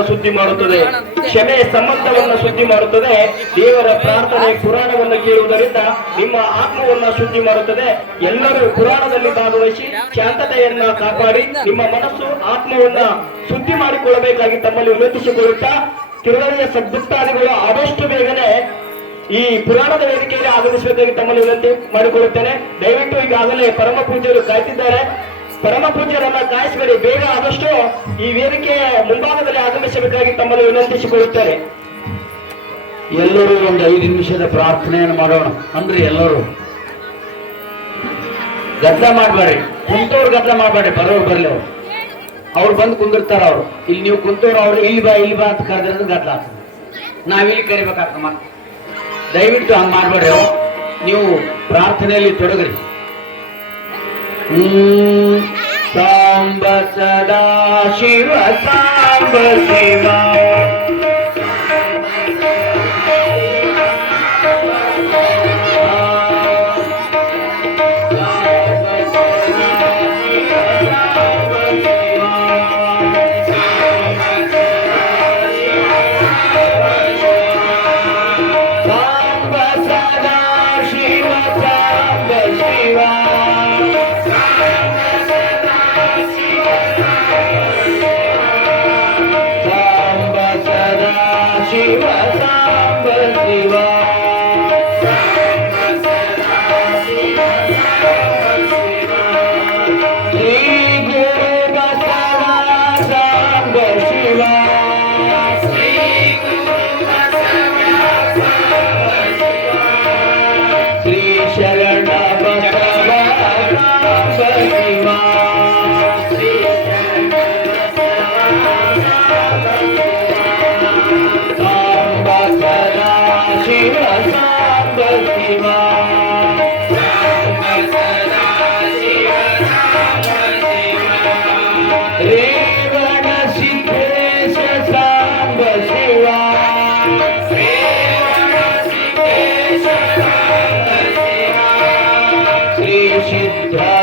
ಸ್ನಾನ ಸುದ್ದಿ ಮಾಡುತ್ತದೆ. ಕ್ಷಮೆ ಸಂಬಂಧವನ್ನು ಶುದ್ಧಿ ಮಾಡುತ್ತದೆ. ದೇವರ ಪ್ರಾರ್ಥನೆ ಪುರಾಣವನ್ನು ಕೇಳುವುದರಿಂದ ನಿಮ್ಮ ಆತ್ಮವನ್ನ ಶುದ್ಧಿ ಮಾಡುತ್ತದೆ. ಎಲ್ಲರೂ ಪುರಾಣದಲ್ಲಿ ಭಾಗವಹಿಸಿ ಶಾಂತತೆಯನ್ನ ಕಾಪಾಡಿ ನಿಮ್ಮ ಮನಸ್ಸು ಆತ್ಮವನ್ನ ಶುದ್ಧಿ ಮಾಡಿಕೊಳ್ಳಬೇಕಾಗಿ ತಮ್ಮಲ್ಲಿ ವಿನಂತಿಸಿಕೊಳ್ಳುತ್ತಾ ತಿರುವಳಿಯ ಸದ್ಭಕ್ತಾದಿಗಳು ಆದಷ್ಟು ಬೇಗನೆ ಈ ಪುರಾಣದ ವೇದಿಕೆಯಲ್ಲಿ ಆಗಮಿಸುವುದಾಗಿ ತಮ್ಮಲ್ಲಿ ವಿನಂತಿ ಮಾಡಿಕೊಳ್ಳುತ್ತೇನೆ. ದಯವಿಟ್ಟು ಈಗಾಗಲೇ ಪರಮ ಪೂಜ್ಯರು ಕಾಯ್ತಿದ್ದಾರೆ. ಪರಮ ಪೂಜ್ಯರನ್ನ ಕಾಯಿಸಬೇಡಿ. ಬೇಗ ಆದಷ್ಟು ಈ ವೇದಿಕೆಯ ಮುಂಭಾಗದಲ್ಲಿ ಆಗಮಿಸಬೇಕಾಗಿ ತಮ್ಮಲ್ಲಿ ವಿನಂತಿಸಿಕೊಳ್ಳುತ್ತೇನೆ. ಎಲ್ಲರೂ ಒಂದು ಐದು ನಿಮಿಷದ ಪ್ರಾರ್ಥನೆಯನ್ನು ಮಾಡೋಣ. ಅಂದ್ರಿ ಎಲ್ಲರೂ ಗದ್ದಲ ಮಾಡಬೇಡಿ ಕುಂತವ್ರು ಗದ್ದಲ ಮಾಡಬೇಡಿ ಬರೋರು ಬರ್ಲಿ ಅವ್ರು. ಅವ್ರು ಬಂದು ಕುಂದಿರ್ತಾರ ಅವ್ರು. ಇಲ್ಲಿ ನೀವು ಕುಂತವ್ರು, ಅವ್ರು ಇಲ್ಲಿ ಬಾ ಇಲ್ಲಿ ಬಾ ಅಂತ ಕರೆದ್ರೆ ಗದ್ದಲ ಆಗ್ತದೆ. ನಾವಿಲ್ಲಿ ಕರಿಬೇಕಾಗ್ತಮ್ಮ ದಯವಿಟ್ಟು ಹಂಗೆ ಮಾಡಬೇಡ್ರಿ ನೀವು ಪ್ರಾರ್ಥನೆಯಲ್ಲಿ ತೊಡಗ್ರಿ. ಸಾಂಬ ಸದಾ ಶಿವ ಸಾಂಬ ಶಿವ yeah.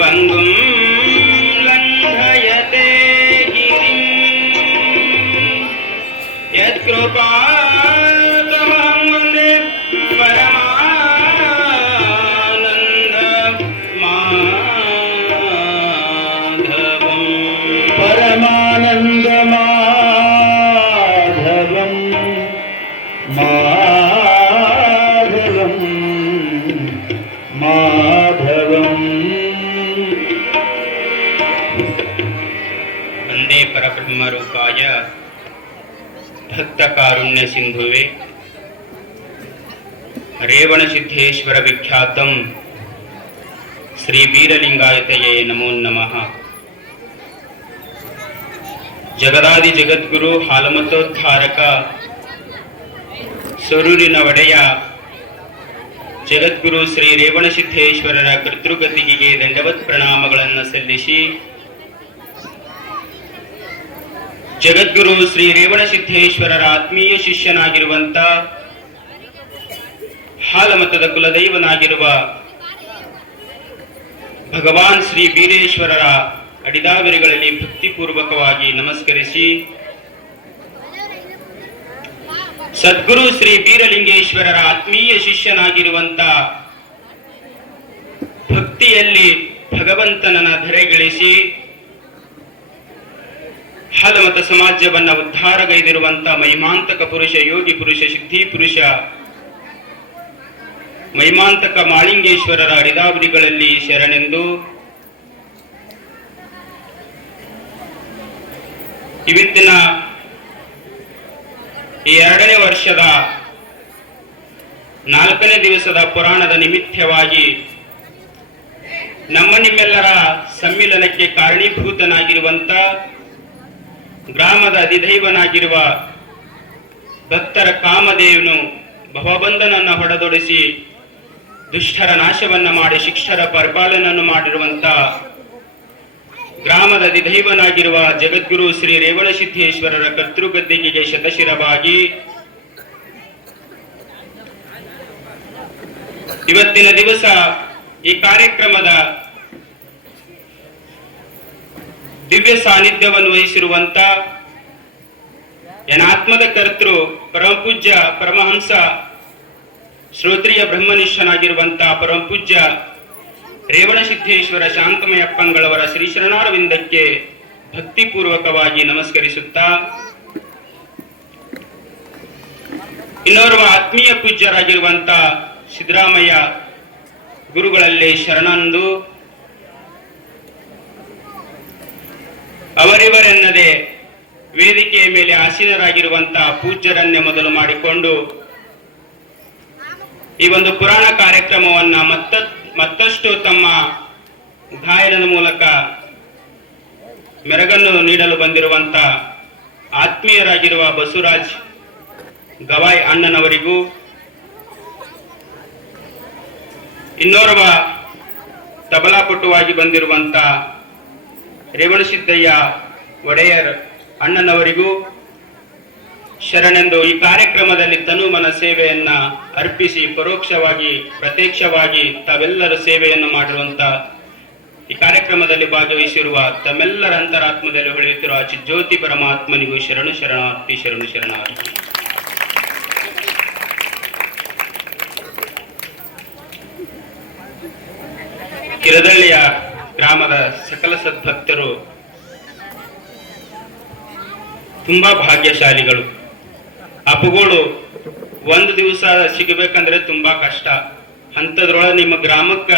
பங்கும் ರೇವಣ ಸಿದ್ದೇಶ್ವರ ವಿಖ್ಯಾತಂ ಶ್ರೀ ವೀರಲಿಂಗಾಯತಯೇ ನಮೋ ನಮಃ. ಜಗದಾದಿ ಜಗದ್ಗುರು ಹಾಲಮತೋದ್ಧಾರಕ ಸೊರೂರಿನ ಒಡೆಯ ಜಗದ್ಗುರು ಶ್ರೀ ರೇವಣಸಿದ್ದೇಶ್ವರರ ಕರ್ತೃಗತಿಗೆ ದಂಡವತ್ ಪ್ರಣಾಮಗಳನ್ನು ಸಲ್ಲಿಸಿ ಜಗದ್ಗುರು ಶ್ರೀ ರೇವಣಸಿದ್ದೇಶ್ವರರ ಆತ್ಮೀಯ ಶಿಷ್ಯನಾಗಿರುವಂತ ಹಾಲಮತದ ಕುಲದೈವನಾಗಿರುವ ಭಗವಾನ್ ಶ್ರೀ ಬೀರೇಶ್ವರರ ಅಡಿದಾವರಿಗಳಲ್ಲಿ ಭಕ್ತಿಪೂರ್ವಕವಾಗಿ ನಮಸ್ಕರಿಸಿ, ಸದ್ಗುರು ಶ್ರೀ ಬೀರಲಿಂಗೇಶ್ವರರ ಆತ್ಮೀಯ ಶಿಷ್ಯನಾಗಿರುವಂತ ಭಕ್ತಿಯಲ್ಲಿ ಭಗವಂತನನ್ನ ಧರೆಗಳಿಸಿ, ಹಾಲಮತ ಸಮಾಜವನ್ನ ಉದ್ಧಾರಗೈದಿರುವಂತ ಮಹಿಮಾಂತಕ ಪುರುಷ ಯೋಗಿ ಪುರುಷ ಸಿದ್ಧಿ ಪುರುಷ ಮಹಿಮಾಂತಕ ಮಾಳಿಂಗೇಶ್ವರರ ಅಡಿದಾವರಿಗಳಲ್ಲಿ ಶರಣೆಂದು ಇವತ್ತಿನ ಈ ಎರಡನೇ ವರ್ಷದ ನಾಲ್ಕನೇ ದಿವಸದ ಪುರಾಣದ ನಿಮಿತ್ತವಾಗಿ ನಮ್ಮ ನಿಮ್ಮೆಲ್ಲರ ಸಮ್ಮಿಲನಕ್ಕೆ ಕಾರಣೀಭೂತನಾಗಿರುವಂತ ಗ್ರಾಮದ ಅಧಿದೈವನಾಗಿರುವ ಭಕ್ತರ ಕಾಮದೇವನು ಭವಬಂಧನನ್ನು ಹೊಡೆದೊಡಿಸಿ ದುಷ್ಟರ ನಾಶವನ್ನ ಮಾಡಿ ಶಿಕ್ಷರ ಪರಿಪಾಲನೆಯನ್ನು ಮಾಡಿರುವಂತ ಗ್ರಾಮದ ದಿಧೈವನಾಗಿರುವ ಜಗದ್ಗುರು ಶ್ರೀ ರೇವಣಸಿದ್ದೇಶ್ವರರ ಕರ್ತೃಗದ್ದಿಗೆಗೆ ಶತಶಿರವಾಗಿ ಇವತ್ತಿನ ದಿವಸ ಈ ಕಾರ್ಯಕ್ರಮದ ದಿವ್ಯ ಸಾನ್ನಿಧ್ಯವನ್ನು ವಹಿಸಿರುವಂತ ಯನಾತ್ಮದ ಕರ್ತೃ ಪರಮಪೂಜ್ಯ ಪರಮಹಂಸ ಶ್ರೋತ್ರಿಯ ಬ್ರಹ್ಮನಿಷ್ಠನಾಗಿರುವಂತ ಪರಮಪೂಜ್ಯ ರೇವಣಸಿದ್ದೇಶ್ವರ ಶಾಂತಮಯಪ್ಪಂಗಳವರ ಶ್ರೀ ಶರಣಾರವಿಂದಕ್ಕೆ ಭಕ್ತಿಪೂರ್ವಕವಾಗಿ ನಮಸ್ಕರಿಸುತ್ತಾ, ಇನ್ನೋರ್ವ ಆತ್ಮೀಯ ಪೂಜ್ಯರಾಗಿರುವಂತ ಸಿದ್ದರಾಮಯ್ಯ ಗುರುಗಳಲ್ಲಿ ಶರಣಂದು, ಅವರಿವರೆನ್ನದೆ ವೇದಿಕೆಯ ಮೇಲೆ ಆಸೀನರಾಗಿರುವಂತಹ ಪೂಜ್ಯರನ್ನೇ ಮೊದಲು ಮಾಡಿಕೊಂಡು ಈ ಒಂದು ಪುರಾಣ ಕಾರ್ಯಕ್ರಮವನ್ನ ಮತ್ತ ಮತ್ತಷ್ಟು ತಮ್ಮ ಗಾಯನದ ಮೂಲಕ ಮೆರಗನ್ನು ನೀಡಲು ಬಂದಿರುವಂತ ಆತ್ಮೀಯರಾಗಿರುವ ಬಸವರಾಜ್ ಗವಾಯ್ ಅಣ್ಣನವರಿಗೂ ಇನ್ನೋರ್ವ ತಬಲಾಪಟುವಾಗಿ ಬಂದಿರುವಂತ ರೇವಣಸಿದ್ದಯ್ಯ ಒಡೆಯರ್ ಅಣ್ಣನವರಿಗೂ ಶರಣೆಂದು ಈ ಕಾರ್ಯಕ್ರಮದಲ್ಲಿ ತನುಮನ ಸೇವೆಯನ್ನ ಅರ್ಪಿಸಿ ಪರೋಕ್ಷವಾಗಿ, ಪ್ರತ್ಯಕ್ಷವಾಗಿ ತಾವೆಲ್ಲರ ಸೇವೆಯನ್ನು ಮಾಡಿರುವಂತ ಈ ಕಾರ್ಯಕ್ರಮದಲ್ಲಿ ಭಾಗವಹಿಸಿರುವ ತಮ್ಮೆಲ್ಲರ ಅಂತರಾತ್ಮದಲ್ಲಿ ಹೊಳೆಯುತ್ತಿರುವ ಜ್ಯೋತಿ ಪರಮಾತ್ಮನಿಗೂ ಶರಣು ಶರಣಾರ್ಥಿ ಶರಣು ಶರಣಾರ್ಥಿ. ಕಿರದಳ್ಳಿಯ ಗ್ರಾಮದ ಸಕಲ ಸದ್ಭಕ್ತರು ತುಂಬಾ ಭಾಗ್ಯಶಾಲಿಗಳು. ಅಪ್ಪುಗಳು ಒಂದು ದಿವಸ ಸಿಗಬೇಕಂದ್ರೆ ತುಂಬಾ ಕಷ್ಟ. ಅಂಥದ್ರೊಳಗೆ ನಿಮ್ಮ ಗ್ರಾಮಕ್ಕ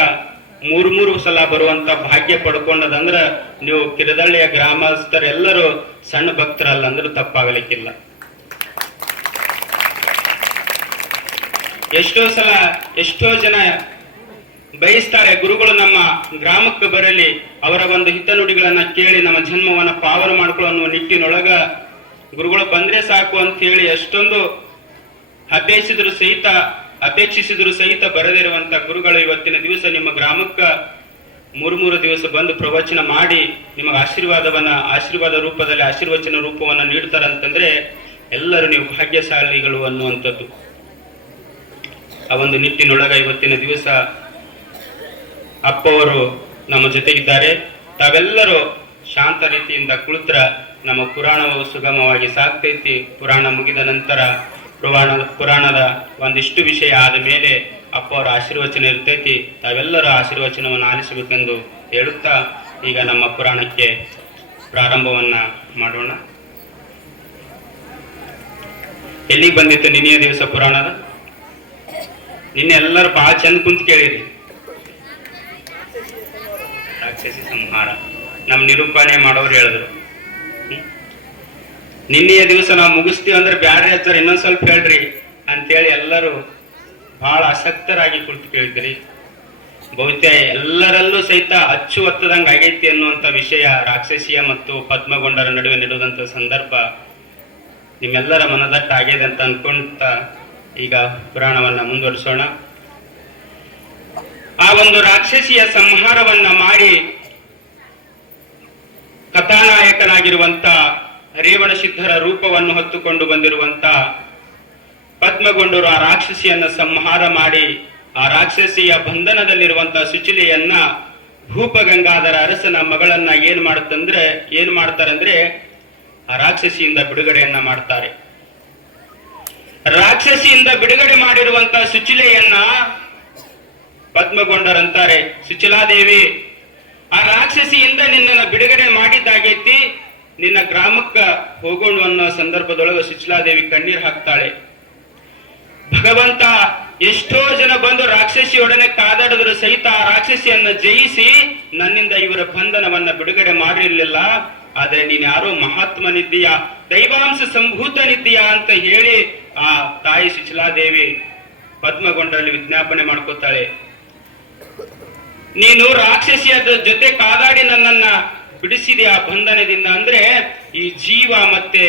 ಮೂರ್ ಮೂರು ಸಲ ಬರುವಂತ ಭಾಗ್ಯ ಪಡ್ಕೊಂಡದಂದ್ರ ನೀವು ಕಿರದಳ್ಳಿಯ ಗ್ರಾಮಸ್ಥರೆಲ್ಲರೂ ಸಣ್ಣ ಭಕ್ತರಲ್ಲ ಅಂದ್ರೆ ತಪ್ಪಾಗಲಿಕ್ಕಿಲ್ಲ. ಎಷ್ಟೋ ಸಲ ಎಷ್ಟೋ ಜನ ಬಯಸ್ತಾರೆ, ಗುರುಗಳು ನಮ್ಮ ಗ್ರಾಮಕ್ಕೆ ಬರಲಿ, ಅವರ ಒಂದು ಹಿತನುಡಿಗಳನ್ನ ಕೇಳಿ ನಮ್ಮ ಜನ್ಮವನ್ನ ಪಾವನ ಮಾಡ್ಕೊಳ್ಳೋ ಅನ್ನುವ ನಿಟ್ಟಿನೊಳಗ ಗುರುಗಳು ಬಂದ್ರೆ ಸಾಕು ಅಂತ ಹೇಳಿ ಎಷ್ಟೊಂದು ಅಪೇಕ್ಷಿಸಿದ್ರು ಸಹಿತ ಅಪೇಕ್ಷಿಸಿದ್ರು ಸಹಿತ ಬರದಿರುವಂತ ಗುರುಗಳು ಇವತ್ತಿನ ದಿವಸ ನಿಮ್ಮ ಗ್ರಾಮಕ್ಕ ಮೂರು ಮೂರು ದಿವಸ ಬಂದು ಪ್ರವಚನ ಮಾಡಿ ನಿಮಗೆ ಆಶೀರ್ವಾದವನ್ನ, ಆಶೀರ್ವಾದ ರೂಪದಲ್ಲಿ ಆಶೀರ್ವಚನ ರೂಪವನ್ನ ನೀಡ್ತಾರಂತಂದ್ರೆ ಎಲ್ಲರೂ ನೀವು ಭಾಗ್ಯಶಾಲಿಗಳು ಅನ್ನುವಂಥದ್ದು. ಆ ಒಂದು ನಿಟ್ಟಿನೊಳಗ ಇವತ್ತಿನ ದಿವಸ ಅಪ್ಪವರು ನಮ್ಮ ಜೊತೆಗಿದ್ದಾರೆ. ತಾವೆಲ್ಲರೂ ಶಾಂತ ರೀತಿಯಿಂದ ಕುಳಿತ್ರ ನಮ್ಮ ಪುರಾಣವು ಸುಗಮವಾಗಿ ಸಾಕ್ತೈತಿ ಪುರಾಣ ಮುಗಿದ ನಂತರ ಪುರಾಣ, ಪುರಾಣದ ಒಂದಿಷ್ಟು ವಿಷಯ ಆದ ಮೇಲೆ ಅಪ್ಪ ಅವರ ಆಶೀರ್ವಚನ ಇರ್ತೈತಿ. ತಾವೆಲ್ಲರ ಆಶೀರ್ವಚನವನ್ನು ಆಲಿಸಬೇಕೆಂದು ಹೇಳುತ್ತಾ ಈಗ ನಮ್ಮ ಪುರಾಣಕ್ಕೆ ಪ್ರಾರಂಭವನ್ನ ಮಾಡೋಣ. ಎಲ್ಲಿಗೆ ಬಂದಿತ್ತು ನಿನ್ನೆಯ ದಿವಸ ಪುರಾಣದ? ನಿನ್ನೆ ಎಲ್ಲರೂ ಬಹಳ ಚಂದ ಕುಂತ ಕೇಳಿರಿ. ರಾಕ್ಷಸಿ ಸಂಹಾರ. ನಮ್ಮ ನಿರೂಪಣೆ ಮಾಡೋರು ಹೇಳಿದ್ರು? ನಿನ್ನೆಯ ದಿವಸ ನಾವು ಮುಗಿಸ್ತೀವಿ ಅಂದ್ರೆ ಬ್ಯಾಡ್ರಿ ಹಚ್ಚಾರ ಇನ್ನೊಂದ್ ಸ್ವಲ್ಪ ಹೇಳ್ರಿ ಅಂತೇಳಿ ಎಲ್ಲರೂ ಬಹಳ ಆಸಕ್ತರಾಗಿ ಕುಳಿತು ಕೇಳಿದ್ರಿ. ಬಹುತೇಕ ಎಲ್ಲರಲ್ಲೂ ಸಹಿತ ಅಚ್ಚು ಒತ್ತದಂಗ ಆಗೈತಿ ಅನ್ನುವಂತ ವಿಷಯ ರಾಕ್ಷಸಿಯ ಮತ್ತು ಪದ್ಮಗೊಂಡರ ನಡುವೆ ನಡೆದಂತ ಸಂದರ್ಭ ನಿಮ್ಮೆಲ್ಲರ ಮನದಟ್ಟ ಆಗಿದೆ ಅಂತ ಅನ್ಕೊಂತ ಈಗ ಪುರಾಣವನ್ನ ಮುಂದುವರಿಸೋಣ. ಆ ಒಂದು ರಾಕ್ಷಸಿಯ ಸಂಹಾರವನ್ನ ಮಾಡಿ ಕಥಾನಾಯಕನಾಗಿರುವಂತ ರೇವಣಸಿದ್ಧರ ರೂಪವನ್ನು ಹೊತ್ತುಕೊಂಡು ಬಂದಿರುವಂತ ಪದ್ಮಗೊಂಡರು ಆ ರಾಕ್ಷಸಿಯನ್ನ ಸಂಹಾರ ಮಾಡಿ ಆ ರಾಕ್ಷಸಿಯ ಬಂಧನದಲ್ಲಿರುವಂತ ಸುಚಿಲೆಯನ್ನ ಭೂಪಗಂಗಾಧರ ಅರಸನ ಮಗಳನ್ನ ಏನ್ ಮಾಡುತ್ತಂದ್ರೆ, ಏನ್ ಮಾಡ್ತಾರಂದ್ರೆ ಆ ರಾಕ್ಷಸಿಯಿಂದ ಬಿಡುಗಡೆಯನ್ನ ಮಾಡ್ತಾರೆ. ರಾಕ್ಷಸಿಯಿಂದ ಬಿಡುಗಡೆ ಮಾಡಿರುವಂತಹ ಸುಚಿಲೆಯನ್ನ ಪದ್ಮಗೊಂಡರಂತಾರೆ. ಸುಚಿಲಾದೇವಿ, ಆ ರಾಕ್ಷಸಿಯಿಂದ ನಿನ್ನನ್ನು ಬಿಡುಗಡೆ ಮಾಡಿದ್ದಾಗೈತಿ ನಿನ್ನ ಗ್ರಾಮಕ್ಕ ಹೋಗೋಣ ಅನ್ನೋ ಸಂದರ್ಭದೊಳಗೆ ಸುಚಲಾದೇವಿ ಕಣ್ಣೀರ್ ಹಾಕ್ತಾಳೆ. ಭಗವಂತ ಎಷ್ಟೋ ಜನ ಬಂದು ರಾಕ್ಷಸಿಯೊಡನೆ ಕಾದಾಡಿದ್ರು ಸಹಿತ ಆ ರಾಕ್ಷಸಿಯನ್ನ ಜಯಿಸಿ ನನ್ನಿಂದ ಇವರ ಬಂಧನವನ್ನ ಬಿಡುಗಡೆ ಮಾಡಿರಲಿಲ್ಲ. ಆದ್ರೆ ನೀನ್ ಯಾರೋ ಮಹಾತ್ಮನಿದ್ದೀಯಾ, ದೈವಾಂಶ ಸಂಭೂತನಿದ್ದೀಯಾ ಅಂತ ಹೇಳಿ ಆ ತಾಯಿ ಸುಚಿಲಾದೇವಿ ಪದ್ಮಗೊಂಡಲ್ಲಿ ವಿಜ್ಞಾಪನೆ ಮಾಡ್ಕೋತಾಳೆ. ನೀನು ರಾಕ್ಷಸಿಯ ಜೊತೆ ಕಾದಾಡಿ ನನ್ನನ್ನ ಬಿಡಿಸಿದೆ ಆ ಬಂಧನದಿಂದ ಅಂದ್ರೆ ಈ ಜೀವ ಮತ್ತೆ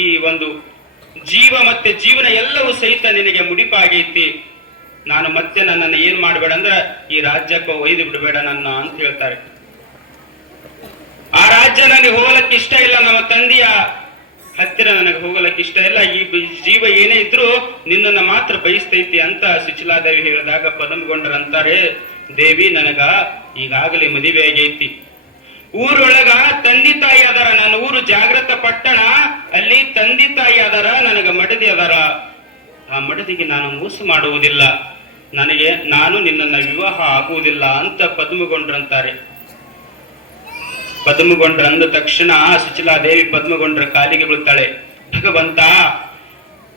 ಈ ಒಂದು ಜೀವ ಮತ್ತೆ ಜೀವನ ಎಲ್ಲವೂ ಸಹಿತ ನಿನಗೆ ಮುಡಿಪಾಗೈತಿ ನಾನು ಮತ್ತೆ ನನ್ನನ್ನು ಏನ್ ಮಾಡಬೇಡ ಅಂದ್ರೆ ಈ ರಾಜ್ಯಕ್ಕೆ ಒಯ್ದು ಬಿಡಬೇಡ ನನ್ನ ಅಂತ ಹೇಳ್ತಾರೆ. ಆ ರಾಜ್ಯ ನನಗೆ ಹೋಗಲಕ್ಕೆ ಇಷ್ಟ ಇಲ್ಲ, ನಮ್ಮ ತಂದೆಯ ಹತ್ತಿರ ನನಗೆ ಹೋಗಲಕ್ಕೆ ಇಷ್ಟ ಇಲ್ಲ. ಈ ಜೀವ ಏನೇ ಇದ್ರೂ ನಿನ್ನನ್ನ ಮಾತ್ರ ಬಯಸ್ತೈತಿ ಅಂತ ಸುಚಿಲಾದೇವಿ ಹೇಳಿದಾಗ ಪದಮಗೊಂಡರಂತಾರೆ ದೇವಿ, ನನಗ ಈಗಾಗಲೇ ಮದುವೆ ಆಗೈತಿ ಊರೊಳಗ ತಂದೆ ತಾಯಿ ಅದರ, ನನ್ನ ಊರು ಜಾಗೃತ ಪಟ್ಟಣ, ಅಲ್ಲಿ ತಂದೆ ತಾಯಿ ಅದರ, ನನಗ ಮಡದಿ ಅದರ. ಆ ಮಡದಿಗೆ ನಾನು ಮೋಸ ಮಾಡುವುದಿಲ್ಲ. ನನಗೆ ನಾನು ನಿನ್ನನ್ನು ವಿವಾಹ ಆಗುವುದಿಲ್ಲ ಅಂತ ಪದ್ಮಗೊಂಡ್ರಂತಾರೆ ಪದ್ಮಗೊಂಡ್ರ ಅಂದ ತಕ್ಷಣ ಸುಚಿಲಾದೇವಿ ಪದ್ಮಗೊಂಡ್ರ ಕಾಲಿಗೆ ಬೀಳ್ತಾಳೆ. ಭಗವಂತ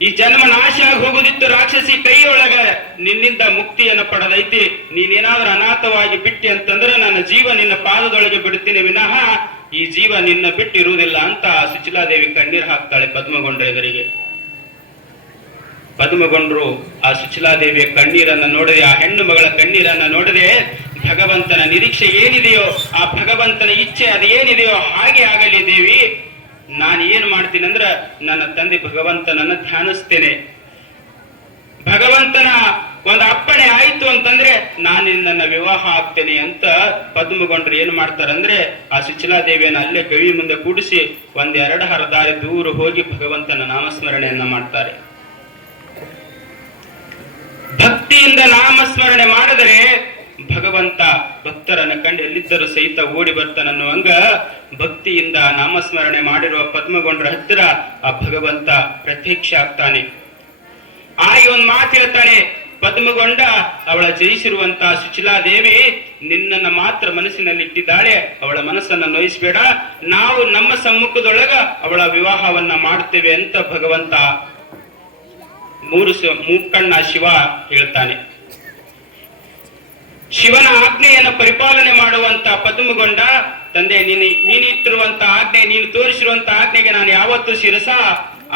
ಈ ಜನ್ಮ ನಾಶ ಆಗಿ ಹೋಗುದಿತ್ತು ರಾಕ್ಷಸಿ ಕೈಯೊಳಗ ನಿನ್ನಿಂದ ಮುಕ್ತಿಯನ್ನು ಪಡೆದೈತಿ. ನೀನೇನಾದ್ರೂ ಅನಾಥವಾಗಿ ಬಿಟ್ಟಿ ಅಂತಂದ್ರೆ ನನ್ನ ಜೀವ ನಿನ್ನ ಪಾದದೊಳಗೆ ಬಿಡ್ತೀನಿ ವಿನಃ ಈ ಜೀವ ನಿನ್ನ ಬಿಟ್ಟಿರುವುದಿಲ್ಲ ಅಂತ ಸುಚಿಲಾದೇವಿ ಕಣ್ಣೀರ್ ಹಾಕ್ತಾಳೆ ಪದ್ಮಗೊಂಡ ಎದುರಿಗೆ. ಪದ್ಮಗೊಂಡ್ರು ಆ ಸುಚಿಲಾದೇವಿಯ ಕಣ್ಣೀರನ್ನ ನೋಡದೆ, ಆ ಹೆಣ್ಣು ಮಗಳ ಕಣ್ಣೀರನ್ನ ನೋಡದೆ ಭಗವಂತನ ನಿರೀಕ್ಷೆ ಏನಿದೆಯೋ, ಆ ಭಗವಂತನ ಇಚ್ಛೆ ಅದೇನಿದೆಯೋ ಹಾಗೆ ಆಗಲಿ ದೇವಿ. ನಾನು ಏನ್ ಮಾಡ್ತೀನಿ ಅಂದ್ರೆ ನನ್ನ ತಂದೆ ಭಗವಂತನನ್ನ ಧ್ಯಾನಿಸ್ತೇನೆ. ಭಗವಂತನ ಒಂದು ಅಪ್ಪಣೆ ಆಯ್ತು ಅಂತಂದ್ರೆ ನಾನು ನನ್ನ ವಿವಾಹ ಆಗ್ತೇನೆ ಅಂತ ಪದ್ಮಗೊಂಡ್ರು ಏನ್ ಮಾಡ್ತಾರಂದ್ರೆ ಆ ಸುಚಿಲಾದೇವಿಯನ್ನ ಅಲ್ಲೇ ಗವಿ ಮುಂದೆ ಕೂಡಿಸಿ ಒಂದೆರಡು ಹರದಾರಿ ಹರ ದಾರಿ ದೂರ ಹೋಗಿ ಭಗವಂತನ ನಾಮಸ್ಮರಣೆಯನ್ನ ಮಾಡ್ತಾರೆ. ಭಕ್ತಿಯಿಂದ ನಾಮಸ್ಮರಣೆ ಮಾಡಿದರೆ ಭಗವಂತ ಭಕ್ತರನ್ನ ಕಂಡು ಎಲ್ಲಿದ್ದರೂ ಸಹಿತ ಓಡಿ ಬರ್ತಾನನ್ನುವಂಗ ಭಕ್ತಿಯಿಂದ ನಾಮಸ್ಮರಣೆ ಮಾಡಿರುವ ಪದ್ಮಗೊಂಡ್ರ ಹತ್ತಿರ ಆ ಭಗವಂತ ಪ್ರತ್ಯಕ್ಷ ಆಗ್ತಾನೆ. ಆಗಿ ಒಂದ್ ಮಾತು ಹೇಳ್ತಾನೆ, ಪದ್ಮಗೊಂಡ, ಅವಳ ಜಯಿಸಿರುವಂತ ಸುಚಿಲಾದೇವಿ ನಿನ್ನನ್ನು ಮಾತ್ರ ಮನಸ್ಸಿನಲ್ಲಿ ಇಟ್ಟಿದ್ದಾಳೆ ಅವಳ ಮನಸ್ಸನ್ನ ನೋಯಿಸಬೇಡ, ನಾವು ನಮ್ಮ ಸಮ್ಮುಖದೊಳಗ ಅವಳ ವಿವಾಹವನ್ನ ಮಾಡ್ತೇವೆ ಅಂತ ಭಗವಂತ ಮೂರು ಮೂಕಣ್ಣ ಶಿವ ಹೇಳ್ತಾನೆ. ಶಿವನ ಆಜ್ಞೆಯನ್ನು ಪರಿಪಾಲನೆ ಮಾಡುವಂತ ಪದ್ಮಗೊಂಡ ತಂದೆ, ನೀನು ನೀನಿಟ್ಟಿರುವಂತ ಆಜ್ಞೆ, ನೀನು ತೋರಿಸಿರುವಂತ ಆಜ್ಞೆಗೆ ನಾನು ಯಾವತ್ತೂ ಶಿರಸ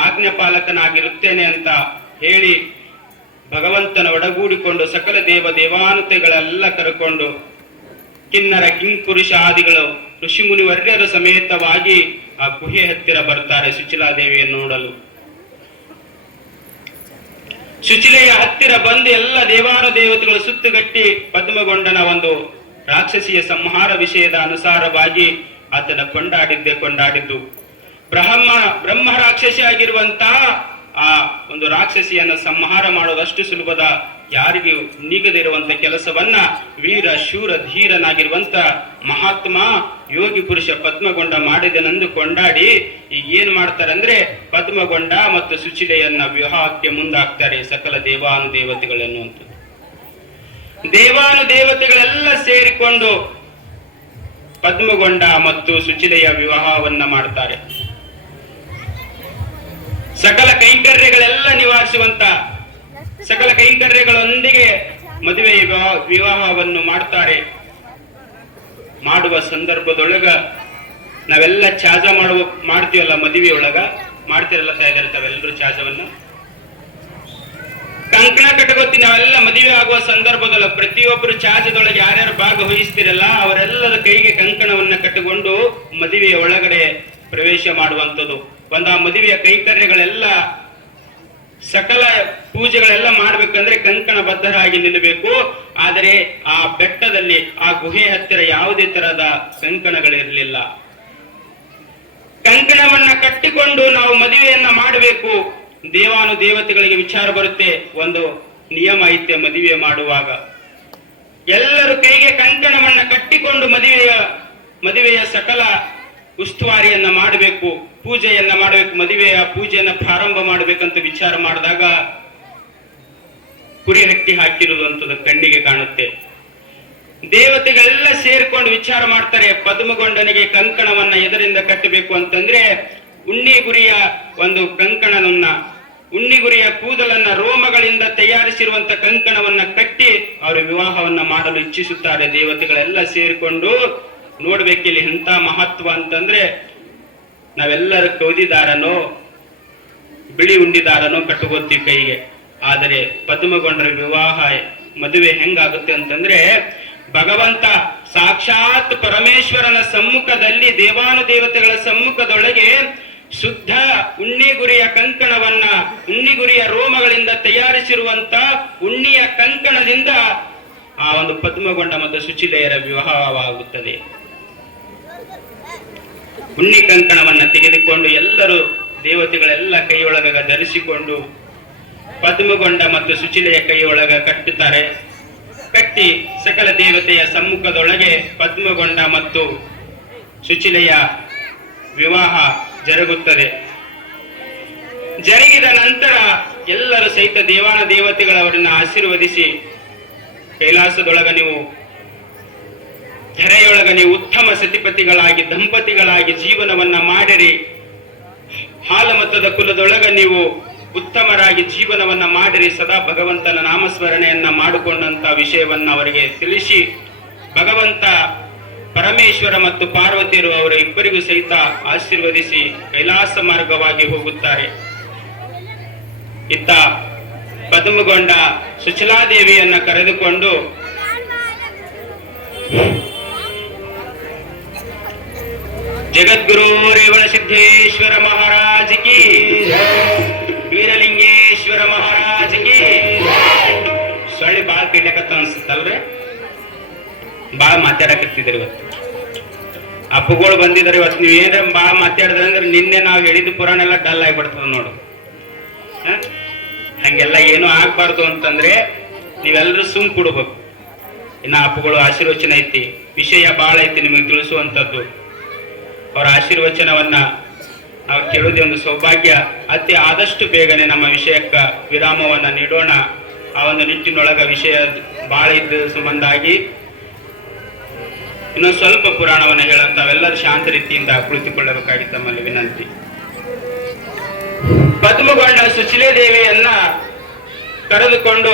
ಆಜ್ಞೆ ಪಾಲಕನಾಗಿರುತ್ತೇನೆ ಅಂತ ಹೇಳಿ ಭಗವಂತನ ಒಡಗೂಡಿಕೊಂಡು ಸಕಲ ದೇವ ದೇವಾನುತೆಗಳೆಲ್ಲ ಕರೆಕೊಂಡು ಕಿನ್ನರ ಕಿಂಪುರುಷ ಆದಿಗಳು ಋಷಿ ಮುನಿವರ್ಯರ ಸಮೇತವಾಗಿ ಆ ಗುಹೆ ಹತ್ತಿರ ಬರ್ತಾರೆ ಸುಚಿಲಾದೇವಿಯನ್ನು ನೋಡಲು. ಶುಚಿಲೆಯ ಹತ್ತಿರ ಬಂದು ಎಲ್ಲ ದೇವಾನು ದೇವತೆಗಳು ಸುತ್ತುಗಟ್ಟಿ ಪದ್ಮಗೊಂಡನ ಒಂದು ರಾಕ್ಷಸಿಯ ಸಂಹಾರ ವಿಷಯದ ಅನುಸಾರವಾಗಿ ಆತನ ಕೊಂಡಾಡಿದ್ದೆ ಕೊಂಡಾಡಿದ್ದು. ಬ್ರಹ್ಮ ಬ್ರಹ್ಮ ರಾಕ್ಷಸಿ ಆಗಿರುವಂತಹ ಆ ಒಂದು ರಾಕ್ಷಸಿಯನ್ನು ಸಂಹಾರ ಮಾಡೋದಷ್ಟು ಸುಲಭದ ಯಾರಿಗೂ ನೀಗದಿರುವಂತ ಕೆಲಸವನ್ನ ವೀರ, ಶೂರ, ಧೀರನಾಗಿರುವಂತ ಮಹಾತ್ಮ, ಯೋಗಿ ಪುರುಷ ಪದ್ಮಗೊಂಡ ಮಾಡಿದನೆಂದು ಕೊಂಡಾಡಿ, ಈಗ ಏನ್ ಮಾಡ್ತಾರೆ ಅಂದ್ರೆ ಪದ್ಮಗೊಂಡ ಮತ್ತು ಸುಚಿಲೆಯನ್ನ ವಿವಾಹಕ್ಕೆ ಮುಂದಾಗ್ತಾರೆ ಸಕಲ ದೇವಾನು ಅಂತ. ದೇವಾನು ದೇವತೆಗಳೆಲ್ಲ ಸೇರಿಕೊಂಡು ಪದ್ಮಗೊಂಡ ಮತ್ತು ಸುಚಿಲೆಯ ವಿವಾಹವನ್ನ ಮಾಡ್ತಾರೆ. ಸಕಲ ಕೈಂಕರ್ಯಗಳೆಲ್ಲ ನಿವಾರಿಸುವಂತ ಸಕಲ ಕೈಂಕರ್ಯಗಳೊಂದಿಗೆ ಮದುವೆ ವಿವಾಹ- ವಿವಾಹವನ್ನು ಮಾಡ್ತಾರೆ ಮಾಡುವ ಸಂದರ್ಭದೊಳಗ ನಾವೆಲ್ಲ ಚಾಜ ಮಾಡುವ, ಮಾಡ್ತೀವಲ್ಲ ಮದುವೆಯೊಳಗ? ಮಾಡ್ತಿರಲ್ಲ ತಾಯಿದಾರೆ ತಾವೆಲ್ಲರೂ ಚಾಜವನ್ನು? ಕಂಕಣ ಕಟಗೊತ್ತಿ ನಾವೆಲ್ಲ ಮದುವೆ ಆಗುವ ಸಂದರ್ಭದಲ್ಲ ಪ್ರತಿಯೊಬ್ಬರು ಚಾಜದೊಳಗೆ ಯಾರ್ಯಾರು ಭಾಗವಹಿಸ್ತಿರಲ್ಲ, ಅವರೆಲ್ಲರ ಕೈಗೆ ಕಂಕಣವನ್ನ ಕಟ್ಟಿಕೊಂಡು ಮದುವೆಯ ಒಳಗಡೆ ಪ್ರವೇಶ ಮಾಡುವಂಥದ್ದು. ಒಂದು ಆ ಮದುವೆಯ ಕೈಕರ್ಯಗಳೆಲ್ಲ ಸಕಲ ಪೂಜೆಗಳೆಲ್ಲ ಮಾಡ್ಬೇಕಂದ್ರೆ ಕಂಕಣ ಬದ್ಧರಾಗಿ ನಿಲ್ಲಬೇಕು. ಆದರೆ ಆ ಬೆಟ್ಟದಲ್ಲಿ, ಆ ಗುಹೆ ಹತ್ತಿರ ಯಾವುದೇ ತರಹದ ಕಂಕಣಗಳಿರಲಿಲ್ಲ. ಕಂಕಣವನ್ನ ಕಟ್ಟಿಕೊಂಡು ನಾವು ಮದುವೆಯನ್ನ ಮಾಡಬೇಕು. ದೇವಾನು ದೇವತೆಗಳಿಗೆ ವಿಚಾರ ಬರುತ್ತೆ. ಒಂದು ನಿಯಮ ಐತೆ ಮದುವೆ ಮಾಡುವಾಗ. ಎಲ್ಲರೂ ಕೈಗೆ ಕಂಕಣವನ್ನ ಕಟ್ಟಿಕೊಂಡು ಮದುವೆಯ ಮದುವೆಯ ಸಕಲ ಉಸ್ತುವಾರಿಯನ್ನ ಮಾಡಬೇಕು. ಪೂಜೆಯನ್ನ ಮಾಡಬೇಕು ಮದುವೆಯ ಪೂಜೆಯನ್ನ ಪ್ರಾರಂಭ ಮಾಡಬೇಕಂತ ವಿಚಾರ ಮಾಡಿದಾಗ ಕುರಿ ಹಟ್ಟಿ ಅಂತದ ಕಣ್ಣಿಗೆ ಕಾಣುತ್ತೆ. ದೇವತೆಗಳೆಲ್ಲ ಸೇರ್ಕೊಂಡು ವಿಚಾರ ಮಾಡ್ತಾರೆ, ಪದ್ಮಗೊಂಡನಿಗೆ ಕಂಕಣವನ್ನ ಎದರಿಂದ ಕಟ್ಟಬೇಕು ಅಂತಂದ್ರೆ ಉಣ್ಣಿ ಗುರಿಯ ಒಂದು ಕಂಕಣವನ್ನ ಉಣ್ಣಿ ಗುರಿಯ ಕೂದಲನ್ನ ರೋಮಗಳಿಂದ ತಯಾರಿಸಿರುವಂತ ಕಂಕಣವನ್ನ ಕಟ್ಟಿ ಅವರು ವಿವಾಹವನ್ನ ಮಾಡಲು ಇಚ್ಛಿಸುತ್ತಾರೆ. ದೇವತೆಗಳೆಲ್ಲ ಸೇರಿಕೊಂಡು ನೋಡ್ಬೇಕಿಲ್ಲಿ ಎಂತ ಮಹತ್ವ ಅಂತಂದ್ರೆ ನಾವೆಲ್ಲರೂ ಕೌದಿದಾರನೋ, ಬಿಳಿ ಉಂಡಿದಾರನೋ ಕಟ್ಟುಗೊತ್ತೀವಿ ಕೈಗೆ. ಆದರೆ ಪದ್ಮಗೊಂಡರ ವಿವಾಹ ಮದುವೆ ಹೆಂಗಾಗುತ್ತೆ ಅಂತಂದ್ರೆ, ಭಗವಂತ ಸಾಕ್ಷಾತ್ ಪರಮೇಶ್ವರನ ಸಮ್ಮುಖದಲ್ಲಿ ದೇವಾನು ದೇವತೆಗಳ ಸಮ್ಮುಖದೊಳಗೆ ಶುದ್ಧ ಉಣ್ಣಿಗುರಿಯ ಕಂಕಣವನ್ನ, ಉಣ್ಣಿಗುರಿಯ ರೋಮಗಳಿಂದ ತಯಾರಿಸಿರುವಂತ ಉಣ್ಣಿಯ ಕಂಕಣದಿಂದ ಆ ಒಂದು ಪದ್ಮಗೊಂಡ ಮತ್ತು ಶುಚಿಲೆಯರ ವಿವಾಹವಾಗುತ್ತದೆ. ಉಣ್ಣಿ ಕಂಕಣವನ್ನ ತೆಗೆದುಕೊಂಡು ಎಲ್ಲರೂ ದೇವತೆಗಳೆಲ್ಲ ಕೈಯೊಳಗ ಧರಿಸಿಕೊಂಡು ಪದ್ಮಗೊಂಡ ಮತ್ತು ಸುಚಿಲೆಯ ಕೈಯೊಳಗ ಕಟ್ಟುತ್ತಾರೆ. ಕಟ್ಟಿ ಸಕಲ ದೇವತೆಯ ಸಮ್ಮುಖದೊಳಗೆ ಪದ್ಮಗೊಂಡ ಮತ್ತು ಸುಚಿಲೆಯ ವಿವಾಹ ಜರುಗುತ್ತದೆ. ಜರುಗಿದ ನಂತರ ಎಲ್ಲರೂ ಸಹಿತ ದೇವಾನ ದೇವತೆಗಳವರನ್ನ ಆಶೀರ್ವದಿಸಿ ಕೈಲಾಸದೊಳಗ ನೀವು ಧರೆಯೊಳಗ ನೀವು ಉತ್ತಮ ಸತಿಪತಿಗಳಾಗಿ, ದಂಪತಿಗಳಾಗಿ ಜೀವನವನ್ನ ಮಾಡಿರಿ. ಹಾಲಮತದ ಕುಲದೊಳಗ ನೀವು ಉತ್ತಮರಾಗಿ ಜೀವನವನ್ನ ಮಾಡಿರಿ. ಸದಾ ಭಗವಂತನ ನಾಮಸ್ಮರಣೆಯನ್ನ ಮಾಡಿಕೊಂಡಂತ ವಿಷಯವನ್ನ ಅವರಿಗೆ ತಿಳಿಸಿ, ಭಗವಂತ ಪರಮೇಶ್ವರ ಮತ್ತು ಪಾರ್ವತಿಯರು ಅವರ ಇಬ್ಬರಿಗೂ ಸಹಿತ ಆಶೀರ್ವದಿಸಿ ಕೈಲಾಸ ಮಾರ್ಗವಾಗಿ ಹೋಗುತ್ತಾರೆ. ಇತ್ತ ಪದ್ಮಗೊಂಡ ಸುಚಲಾದೇವಿಯನ್ನ ಕರೆದುಕೊಂಡು ಜಗದ್ಗುರು ರೇವಣ ಸಿದ್ದೇಶ್ವರ ಮಹಾರಾಜ್ ಕಿ ವೀರಲಿಂಗೇಶ್ವರ ಮಹಾರಾಜ್ ಕಿ ಸೊಳ್ಳೆ ಬಾಳ ಕೇಳಕತ್ತ ಅನ್ಸುತ್ತಲ್ರಿ? ಬಾಳ ಮಾತಾಡಕತ್ತಿದ್ರಿ ಇವತ್ತು. ಅಪ್ಪುಗಳು ಬಂದಿದ್ದಾರೆ ಇವತ್ತು. ನೀವು ಏನಾರ ಬಾಳ ಮಾತಾಡಿದ್ರೆ ಅಂದ್ರೆ ನಿನ್ನೆ ನಾವು ಹೇಳಿದ ಪುರಾಣ ಎಲ್ಲ ಡಲ್ ಆಗಿಬಿಡ್ತದ ನೋಡು? ಹಂಗೆಲ್ಲ ಏನು ಆಗ್ಬಾರ್ದು ಅಂತಂದ್ರೆ ನೀವೆಲ್ಲರೂ ಸುಮ್ ಕೊಡ್ಬೇಕು ಇನ್ನ ಅಪ್ಪುಗಳು ಆಶೀರ್ವಚನ ಐತಿ. ವಿಷಯ ಭಾಳ ಐತಿ ನಿಮಗೆ ತಿಳಿಸುವಂತದ್ದು. ಅವರ ಆಶೀರ್ವಚನವನ್ನ ನಾವು ಕೇಳುವುದೇ ಒಂದು ಸೌಭಾಗ್ಯ. ಅತಿ ಆದಷ್ಟು ಬೇಗನೆ ನಮ್ಮ ವಿಷಯಕ್ಕ ವಿರಾಮವನ್ನ ನೀಡೋಣ. ಆ ಒಂದು ನಿಟ್ಟಿನೊಳಗ ವಿಷಯ ಬಹಳ ಇದ್ದ ಸಂಬಂಧಾಗಿ ಇನ್ನೊಂದು ಸ್ವಲ್ಪ ಪುರಾಣವನ್ನು ಹೇಳಂತ ತಾವೆಲ್ಲರೂ ಶಾಂತ ರೀತಿಯಿಂದ ಕುಳಿತುಕೊಳ್ಳಬೇಕಾಗಿ ತಮ್ಮಲ್ಲಿ ವಿನಂತಿ. ಪದ್ಮಗೊಂಡ ಸುಶೀಲೆ ದೇವಿಯನ್ನ ಕರೆದುಕೊಂಡು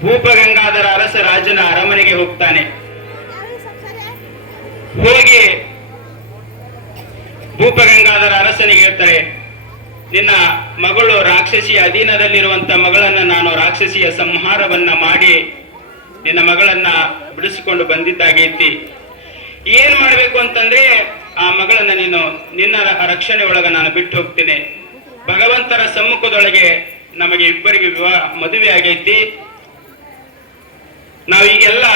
ಭೂಪಗಂಗಾಧರ ಅರಸ ರಾಜನ ಅರಮನೆಗೆ ಹೋಗ್ತಾನೆ. ಹೋಗಿ ಭೂಪಗಂಗಾಧರ ಅರಸನಿಗೆ ಹೇಳ್ತಾರೆ, ನಿನ್ನ ಮಗಳು ರಾಕ್ಷಸಿಯ ಅಧೀನದಲ್ಲಿರುವಂತ ಮಗಳನ್ನ ನಾನು ರಾಕ್ಷಸಿಯ ಸಂಹಾರವನ್ನ ಮಾಡಿ ನಿನ್ನ ಮಗಳನ್ನ ಬಿಡಿಸಿಕೊಂಡು ಬಂದಿದ್ದಾಗೈತಿ ಏನ್ ಮಾಡ್ಬೇಕು ಅಂತಂದ್ರೆ ಆ ಮಗಳನ್ನ ನೀನು ನಿನ್ನ ರಕ್ಷಣೆ ಒಳಗ ನಾನು ಬಿಟ್ಟು ಹೋಗ್ತೇನೆ. ಭಗವಂತರ ಸಮ್ಮುಖದೊಳಗೆ ನಮಗೆ ಇಬ್ಬರಿಗೆ ವಿವಾಹ ಮದುವೆ ಆಗೈತಿ. ನಾವೀಗೆಲ್ಲ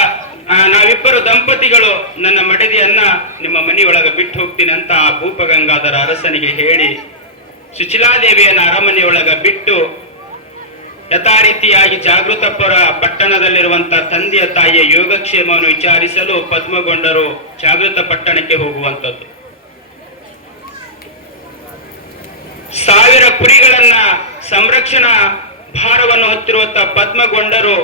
ನಾವಿಬ್ಬರು ದಂಪತಿಗಳು. ನನ್ನ ಮಡದಿಯನ್ನ ನಿಮ್ಮ ಮನೆಯೊಳಗೆ ಬಿಟ್ಟು ಹೋಗ್ತೀನಿ ಅಂತ ಆ ಭೂಪಗಂಗಾಧರ ಅರಸನಿಗೆ ಹೇಳಿ ಸುಚಿಲಾದೇವಿಯನ್ನ ಅರಮನೆಯೊಳಗ ಬಿಟ್ಟು ಯಥಾರೀತಿಯಾಗಿ ಜಾಗೃತಪುರ ಪಟ್ಟಣದಲ್ಲಿರುವಂತ ತಂದೆಯ ತಾಯಿಯ ಯೋಗಕ್ಷೇಮವನ್ನು ವಿಚಾರಿಸಲು ಪದ್ಮಗೊಂಡರು ಜಾಗೃತ ಪಟ್ಟಣಕ್ಕೆ ಹೋಗುವಂತದ್ದು ಸಾವಿರ ಕುರಿಗಳನ್ನ ಸಂರಕ್ಷಣಾ ಭಾರವನ್ನು ಹೊತ್ತಿರುವಂತ ಪದ್ಮಗೊಂಡರು,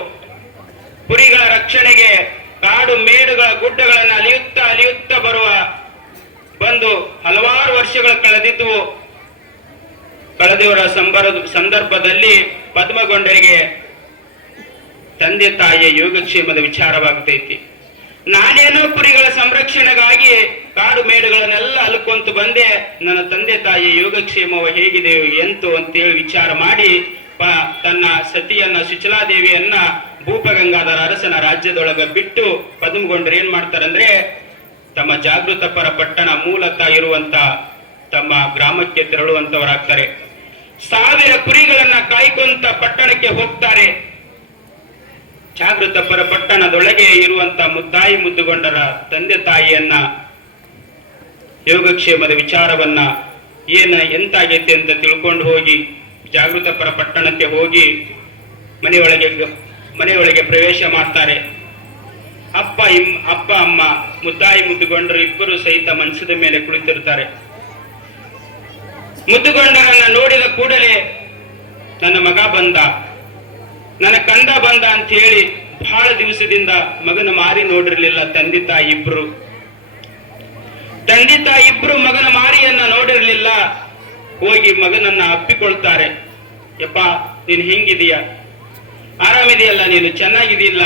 ಕುರಿಗಳ ರಕ್ಷಣೆಗೆ ಕಾಡು ಮೇಡುಗಳ ಗುಡ್ಡಗಳನ್ನು ಅಲಿಯುತ್ತಾ ಅಲಿಯುತ್ತಾ ಬರುವ ಬಂದು ಹಲವಾರು ವರ್ಷಗಳು ಕಳೆದಿದ್ದು ಕಳೆದವರ ಸಂಬರದ ಸಂದರ್ಭದಲ್ಲಿ ಪದ್ಮಗೊಂಡರಿಗೆ ತಂದೆ ತಾಯಿಯ ಯೋಗಕ್ಷೇಮದ ವಿಚಾರವಾಗ್ತೈತಿ. ನಾನೇನೋ ಕುರಿಗಳ ಸಂರಕ್ಷಣೆಗಾಗಿ ಕಾಡು ಮೇಡುಗಳನ್ನೆಲ್ಲ ಅಲ್ಕೊಂತ ಬಂದೆ, ನನ್ನ ತಂದೆ ತಾಯಿಯ ಯೋಗಕ್ಷೇಮವ ಹೇಗಿದೆ ಎಂತು ಅಂತೇಳಿ ವಿಚಾರ ಮಾಡಿ ತನ್ನ ಸತಿಯನ್ನ ಸುಚಲಾದೇವಿಯನ್ನ ಭೂಪಗಂಗಾಧರ ಅರಸನ ರಾಜ್ಯದೊಳಗ ಬಿಟ್ಟು ಪದುಮಗೊಂಡ್ರೆ ಏನ್ ಮಾಡ್ತಾರಂದ್ರೆ ತಮ್ಮ ಜಾಗೃತ ಪರ ಪಟ್ಟಣ ಮೂಲತ ಇರುವಂತ ತಮ್ಮ ಗ್ರಾಮಕ್ಕೆ ತೆರಳುವಂತವರಾಗ್ತಾರೆ. ಸಾವಿರ ಕುರಿಗಳನ್ನ ಕಾಯ್ಕೊಂತ ಪಟ್ಟಣಕ್ಕೆ ಹೋಗ್ತಾರೆ. ಜಾಗೃತ ಪರ ಪಟ್ಟಣದೊಳಗೆ ಇರುವಂತ ಮುದ್ದಾಯಿ ಮುದ್ದುಗೊಂಡರ ತಂದೆ ತಾಯಿಯನ್ನ ಯೋಗಕ್ಷೇಮದ ವಿಚಾರವನ್ನ ಏನ ಎಂತಾಗೈತೆ ಅಂತ ತಿಳ್ಕೊಂಡು ಹೋಗಿ ಜಾಗೃತ ಪರ ಪಟ್ಟಣಕ್ಕೆ ಹೋಗಿ ಮನೆಯೊಳಗೆ ಮನೆಯೊಳಗೆ ಪ್ರವೇಶ ಮಾಡ್ತಾರೆ. ಅಪ್ಪ ಇಮ್, ಅಪ್ಪ, ಅಮ್ಮ, ಮುದ್ದಾಯಿ, ಮುದ್ದುಗೊಂಡರು ಇಬ್ಬರು ಸಹಿತ ಮನಸ್ಸಿನ ಮೇಲೆ ಕುಳಿತಿರ್ತಾರೆ ಮುದ್ದುಗೊಂಡರನ್ನ ನೋಡಿದ ಕೂಡಲೇ ನನ್ನ ಮಗ ಬಂದ. ನನ್ನ ಕಂದ ಬಂದ ಅಂತ ಹೇಳಿ ಬಹಳ ದಿವಸದಿಂದ ಮಗನ ಮಾರಿ ನೋಡಿರಲಿಲ್ಲ ತಂದೆ ತಾಯಿ ಇಬ್ರು. ತಂದೆ ತಾಯಿ ಇಬ್ರು ಮಗನ ಮಾರಿಯನ್ನ ನೋಡಿರಲಿಲ್ಲ. ಹೋಗಿ ಮಗನನ್ನ ಅಪ್ಪಿಕೊಳ್ತಾರೆ. ಯಪ್ಪ, ನೀನ್ ಹೆಂಗಿದೀಯ ಆರಾಮಿದೆಯಲ್ಲ ನೀನು? ಚೆನ್ನಾಗಿದೆಯಲ್ಲ?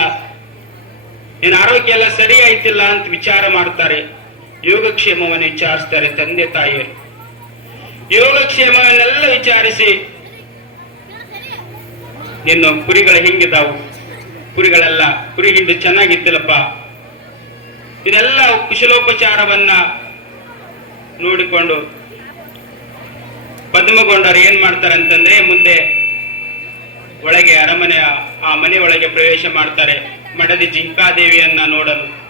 ನಿನ್ನ ಆರೋಗ್ಯ ಎಲ್ಲ ಸರಿ ಆಯ್ತಿಲ್ಲ ಅಂತ ವಿಚಾರ ಮಾಡ್ತಾರೆ. ಯೋಗಕ್ಷೇಮವನ್ನು ವಿಚಾರಿಸ್ತಾರೆ ತಂದೆ ತಾಯಿಯರು ಯೋಗಕ್ಷೇಮವನ್ನೆಲ್ಲ ವಿಚಾರಿಸಿ, ನಿನ್ನ ಕುರಿಗಳು ಹೆಂಗಿದಾವು? ಕುರಿಗಳೆಲ್ಲ, ಕುರಿ ಹಿಂಡು ಚೆನ್ನಾಗಿದ್ದಿಲ್ಲಪ್ಪ. ಇದೆಲ್ಲ ಕುಶಲೋಪಚಾರವನ್ನ ನೋಡಿಕೊಂಡು, ಪದ್ಮಗೊಂಡರು ಏನ್ ಮಾಡ್ತಾರೆ ಅಂತಂದ್ರೆ ಮುಂದೆ ಒಳಗೆ ಅರಮನೆಯ, ಆ ಮನೆಯೊಳಗೆ ಪ್ರವೇಶ ಮಾಡ್ತಾರೆ ಮಡದಿ ಜಿಂಕಾದೇವಿಯನ್ನ ನೋಡಲು.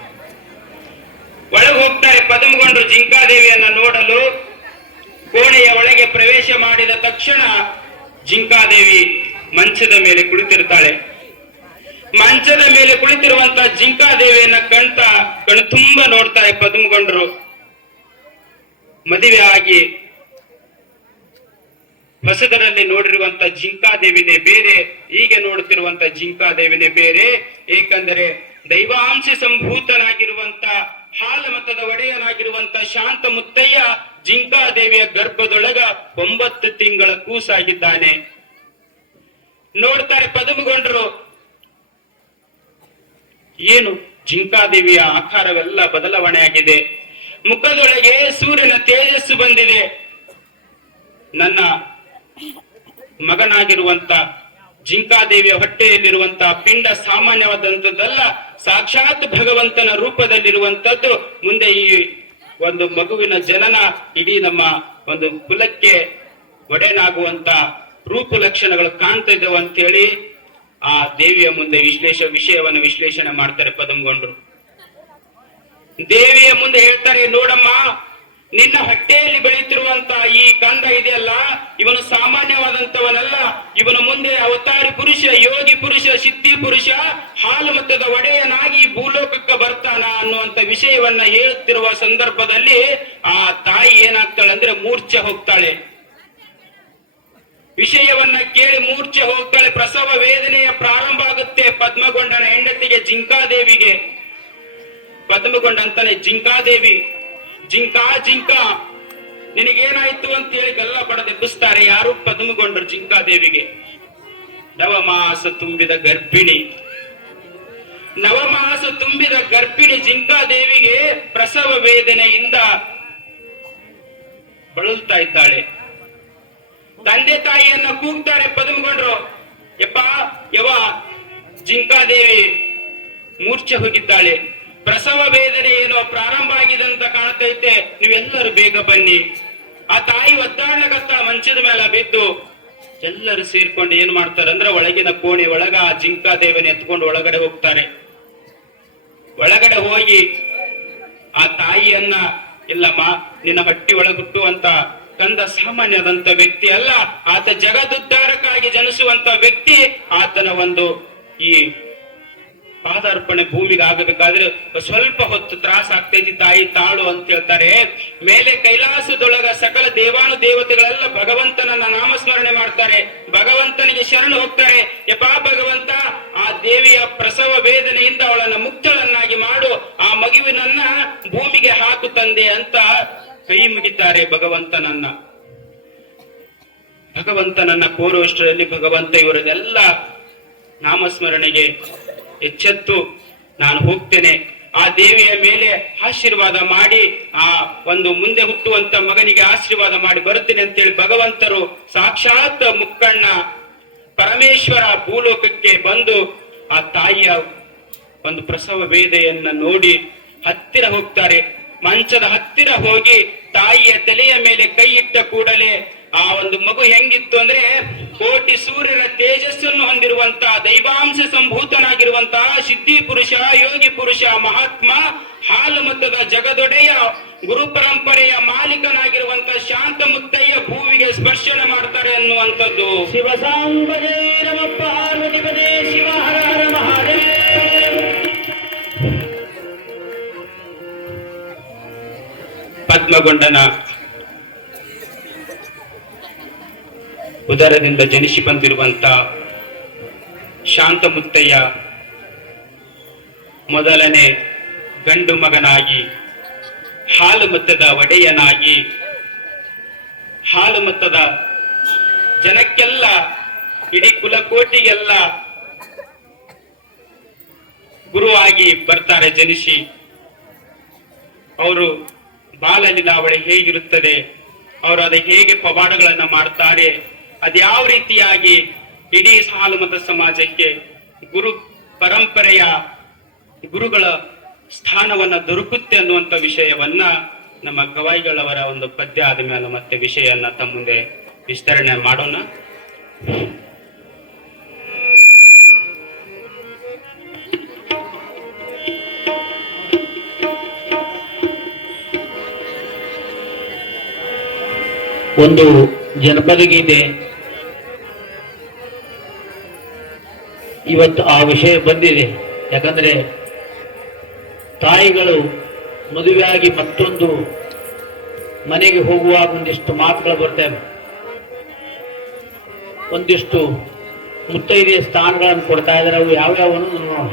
ಒಳಗೆ ಹೋಗ್ತಾರೆ ಪದ್ಮಗೊಂಡರು ಜಿಂಕಾದೇವಿಯನ್ನ ನೋಡಲು. ಕೋಣೆಯ ಒಳಗೆ ಪ್ರವೇಶ ಮಾಡಿದ ತಕ್ಷಣ ಜಿಂಕಾದೇವಿ ಮಂಚದ ಮೇಲೆ ಕುಳಿತಿರ್ತಾಳೆ. ಮಂಚದ ಮೇಲೆ ಕುಳಿತಿರುವಂತ ಜಿಂಕಾದೇವಿಯನ್ನ ಕಣ್ತಾ ಕಣ್ ತುಂಬಾ ನೋಡ್ತಾರೆ ಪದ್ಮಗೊಂಡರು. ಮದುವೆ ಆಗಿ ಹೊಸದರಲ್ಲಿ ನೋಡಿರುವಂತ ಜಿಂಕಾದೇವಿನೇ ಬೇರೆ, ಹೀಗೆ ನೋಡುತ್ತಿರುವಂತ ಜಿಂಕಾದೇವಿನೇ ಬೇರೆ. ಏಕೆಂದರೆ ದೈವಾಂಶ ಸಂಭೂತನಾಗಿರುವಂತ, ಹಾಲಮತದ ಒಡೆಯನಾಗಿರುವಂತ ಶಾಂತ ಮುತ್ತಯ್ಯ ಜಿಂಕಾದೇವಿಯ ಗರ್ಭದೊಳಗ ಒಂಬತ್ತು ತಿಂಗಳ ಕೂಸಾಗಿದ್ದಾನೆ. ನೋಡ್ತಾರೆ ಪದುಮಗೊಂಡರು. ಏನು? ಜಿಂಕಾದೇವಿಯ ಆಕಾರವೆಲ್ಲ ಬದಲಾವಣೆ ಆಗಿದೆ ಮುಖದೊಳಗೆ ಸೂರ್ಯನ ತೇಜಸ್ಸು ಬಂದಿದೆ. ನನ್ನ ಮಗನಾಗಿರುವಂತ ಜಿಂಕಾದೇವಿಯ ಹೊಟ್ಟೆಯಲ್ಲಿರುವಂತ ಪಿಂಡ ಸಾಮಾನ್ಯವಾದಂಥದ್ದಲ್ಲ, ಸಾಕ್ಷಾತ್ ಭಗವಂತನ ರೂಪದಲ್ಲಿರುವಂತದ್ದು ಮುಂದೆ ಈ ಒಂದು ಮಗುವಿನ ಜನನ, ಇಡೀ ನಮ್ಮ ಒಂದು ಕುಲಕ್ಕೆ ಒಡೆಯನಾಗುವಂತ ರೂಪ ಲಕ್ಷಣಗಳು ಕಾಣ್ತಾ ಅಂತ ಅಂತೇಳಿ ಆ ದೇವಿಯ ಮುಂದೆ ವಿಶ್ಲೇಷ, ವಿಷಯವನ್ನು ವಿಶ್ಲೇಷಣೆ ಮಾಡ್ತಾರೆ ಪದಂಗೊಂಡ್ರು ದೇವಿಯ ಮುಂದೆ ಹೇಳ್ತಾರೆ, ನೋಡಮ್ಮ ನಿನ್ನ ಹೊಟ್ಟೆಯಲ್ಲಿ ಬೆಳೆಯುತ್ತಿರುವಂತ ಈ ಕಂದ ಇದೆಯಲ್ಲ, ಇವನು ಸಾಮಾನ್ಯವಾದಂತವನಲ್ಲ ಇವನು ಮುಂದೆ ಅವತಾರಿ ಪುರುಷ, ಯೋಗಿ ಪುರುಷ, ಸಿದ್ಧಿ ಪುರುಷ, ಹಾಲು ಮತ್ತದ ಒಡೆಯನಾಗಿ ಭೂಲೋಕಕ್ಕೆ ಬರ್ತಾನ ಅನ್ನುವಂತ ವಿಷಯವನ್ನ ಹೇಳುತ್ತಿರುವ ಸಂದರ್ಭದಲ್ಲಿ ಆ ತಾಯಿ ಏನಾಗ್ತಾಳೆ ಅಂದ್ರೆ ಮೂರ್ಛೆ ಹೋಗ್ತಾಳೆ. ವಿಷಯವನ್ನ ಕೇಳಿ ಮೂರ್ಛೆ ಹೋಗ್ತಾಳೆ. ಪ್ರಸವ ವೇದನೆಯ ಪ್ರಾರಂಭ ಆಗುತ್ತೆ ಪದ್ಮಗೊಂಡನ ಹೆಂಡತಿಗೆ ಜಿಂಕಾದೇವಿಗೆ. ಪದ್ಮಗೊಂಡ ಅಂತಾನೆ ಜಿಂಕಾದೇವಿ. ಜಿಂಕಾ ಜಿಂಕಾ. ನಿನಗೇನಾಯ್ತು ಅಂತ ಹೇಳಿ ಬೆಲ್ಲ ಬಡದೆಬ್ಬಿಸ್ತಾರೆ ಯಾರು? ಪದ್ಮಗೊಂಡರು ಜಿಂಕಾದೇವಿಗೆ ನವಮಾಸ ತುಂಬಿದ ಗರ್ಭಿಣಿ. ನವಮಾಸ ತುಂಬಿದ ಗರ್ಭಿಣಿ ಜಿಂಕಾ ದೇವಿಗೆ ಪ್ರಸವ ವೇದನೆಯಿಂದ ಬಳಲ್ತಾ ಇದ್ದಾಳೆ. ತಂದೆ ತಾಯಿಯನ್ನ ಕೂಗ್ತಾರೆ ಪದ್ಮಗೊಂಡ್ರು. ಯಪ್ಪ ಯವ ಜಿಂಕಾದೇವಿ ಮೂರ್ಛೆ ಹೋಗಿದ್ದಾಳೆ. ಪ್ರಸವ ವೇದನೆ ಏನೋ ಪ್ರಾರಂಭ ಆಗಿದೆ ಅಂತ ಕಾಣ್ತೈತೆ ನೀವೆಲ್ಲರೂ ಬೇಗ ಬನ್ನಿ. ಆ ತಾಯಿ ಒದ್ದಾಡ್ಲಕತ್ತ ಮಂಚದ ಮೇಲೆ ಬಿದ್ದು ಎಲ್ಲರೂ ಸೇರ್ಕೊಂಡು ಏನ್ ಮಾಡ್ತಾರೆ ಅಂದ್ರೆ ಒಳಗಿನ ಕೋಣೆ ಒಳಗ ಆ ಜಿಂಕಾ ದೇವನ ಎತ್ಕೊಂಡು ಒಳಗಡೆ ಹೋಗ್ತಾರೆ. ಒಳಗಡೆ ಹೋಗಿ ಆ ತಾಯಿಯನ್ನ ಇಲ್ಲಮ್ಮ ನಿನ್ನ ಹಟ್ಟಿ ಒಳಗುಟ್ಟು ಅಂತ ಕಂದ ಸಾಮಾನ್ಯದಂತ ವ್ಯಕ್ತಿ ಅಲ್ಲ, ಆತ ಜಗದುದ್ಧಾರಕ್ಕಾಗಿ ಜನಿಸುವಂತ ವ್ಯಕ್ತಿ, ಆತನ ಒಂದು ಈ ಪಾದಾರ್ಪಣೆ ಭೂಮಿಗೆ ಆಗಬೇಕಾದ್ರೆ ಸ್ವಲ್ಪ ಹೊತ್ತು ತ್ರಾಸ ಆಗ್ತೈತಿ ತಾಯಿ ತಾಳು ಅಂತ ಹೇಳ್ತಾರೆ. ಮೇಲೆ ಕೈಲಾಸದೊಳಗ ಸಕಲ ದೇವಾನು ದೇವತೆಗಳೆಲ್ಲ ಭಗವಂತನನ್ನ ನಾಮಸ್ಮರಣೆ ಮಾಡ್ತಾರೆ. ಭಗವಂತನಿಗೆ ಶರಣು ಹೋಗ್ತಾರೆ. ಯಪಾ ಭಗವಂತ, ಆ ದೇವಿಯ ಪ್ರಸವ ವೇದನೆಯಿಂದ ಅವಳನ್ನ ಮುಕ್ತಳನ್ನಾಗಿ ಮಾಡು. ಆ ಮಗುವಿನನ್ನ ಭೂಮಿಗೆ ಹಾಕು ತಂದೆ ಅಂತ ಕೈ ಮುಗಿತಾರೆ ಭಗವಂತನನ್ನ. ಭಗವಂತನನ್ನ ಕೋರುವಷ್ಟರಲ್ಲಿ ಭಗವಂತ ಇವರನ್ನೆಲ್ಲ ನಾಮಸ್ಮರಣೆಗೆ ಎಚ್ಚೆತ್ತು ನಾನು ಹೋಗ್ತೇನೆ. ಆ ದೇವಿಯ ಮೇಲೆ ಆಶೀರ್ವಾದ ಮಾಡಿ, ಆ ಒಂದು ಮುಂದೆ ಹುಟ್ಟುವಂತ ಮಗನಿಗೆ ಆಶೀರ್ವಾದ ಮಾಡಿ ಬರುತ್ತೇನೆ ಅಂತ ಹೇಳಿ ಭಗವಂತರು ಸಾಕ್ಷಾತ್ ಮುಕ್ಕಣ್ಣ ಪರಮೇಶ್ವರ ಭೂಲೋಕಕ್ಕೆ ಬಂದು ಆ ತಾಯಿಯ ಒಂದು ಪ್ರಸವ ವೇದೆಯನ್ನ ನೋಡಿ ಹತ್ತಿರ ಹೋಗ್ತಾರೆ. ಮಂಚದ ಹತ್ತಿರ ಹೋಗಿ ತಾಯಿಯ ತಲೆಯ ಮೇಲೆ ಕೈ ಇಟ್ಟ ಕೂಡಲೇ ಆ ಒಂದು ಮಗು ಹೆಂಗಿತ್ತು ಅಂದ್ರೆ ಕೋಟಿ ಸೂರ್ಯರ ತೇಜಸ್ಸನ್ನು ಹೊಂದಿರುವಂತಹ ದೈವಾಂಶ ಸಂಭೂತನಾಗಿರುವಂತಹ ಸಿದ್ಧಿ ಪುರುಷ ಯೋಗಿ ಪುರುಷ ಮಹಾತ್ಮ ಹಾಲು ಮತದ ಜಗದೊಡೆಯ ಗುರು ಪರಂಪರೆಯ ಮಾಲೀಕನಾಗಿರುವಂತಹ ಶಾಂತ ಮುತ್ತಯ್ಯ ಭೂವಿಗೆ ಸ್ಪರ್ಶನ ಮಾಡ್ತಾರೆ ಅನ್ನುವಂಥದ್ದು. ಶಿವಸಾಂಬಜೇ ನಮ ಪಾರ್ವತಿ ಪದೇ ಶಿವ ಹರ ಹರ ಮಹಾದೇವ. ಪದ್ಮಗೊಂಡನ ಉದರದಿಂದ ಜನಿಸಿ ಬಂದಿರುವಂತ ಶಾಂತಮುತ್ತಯ್ಯ ಮೊದಲನೇ ಗಂಡು ಮಗನಾಗಿ, ಹಾಲು ಮತ್ತದ ಒಡೆಯನಾಗಿ, ಹಾಲು ಮತ್ತದ ಜನಕ್ಕೆಲ್ಲ, ಇಡೀ ಕುಲಕೋಟಿಗೆಲ್ಲ ಗುರುವಾಗಿ ಬರ್ತಾರೆ ಜನಿಸಿ. ಅವರು ಬಾಲ ಅವಳೆ ಹೇಗಿರುತ್ತದೆ, ಅವರು ಅದಕ್ಕೆ ಹೇಗೆ ಪವಾಡಗಳನ್ನ ಮಾಡ್ತಾರೆ, ಅದ್ಯಾವ ರೀತಿಯಾಗಿ ಇಡೀ ಸಾಲುಮತ ಸಮಾಜಕ್ಕೆ ಗುರು ಪರಂಪರೆಯ ಗುರುಗಳ ಸ್ಥಾನವನ್ನ ದೊರಕುತ್ತೆ ಅನ್ನುವಂತ ವಿಷಯವನ್ನ ನಮ್ಮ ಗವಾಯಿಗಳವರ ಒಂದು ಪದ್ಯ ಆದ ಮೇಲೆ ಮತ್ತೆ ವಿಷಯನ್ನ ತಮ್ಮ ಮುಂದೆ ವಿಸ್ತರಣೆ ಮಾಡೋಣ. ಒಂದು ಜನಪದ ಗೀತೆ. ಇವತ್ತು ಆ ವಿಷಯ ಬಂದಿದೆ. ಯಾಕಂದ್ರೆ ತಾಯಿಗಳು ಮದುವೆಯಾಗಿ ಮತ್ತೊಂದು ಮನೆಗೆ ಹೋಗುವಾಗ ಒಂದಿಷ್ಟು ಮಾತುಗಳು ಬರ್ತವೆ. ಒಂದಿಷ್ಟು ಮುತ್ತೈದೆಯ ಸ್ಥಾನಗಳನ್ನು ಕೊಡ್ತಾ ಇದ್ದಾರೆ. ಅವು ಅನ್ನೋದು ನೋಡೋಣ.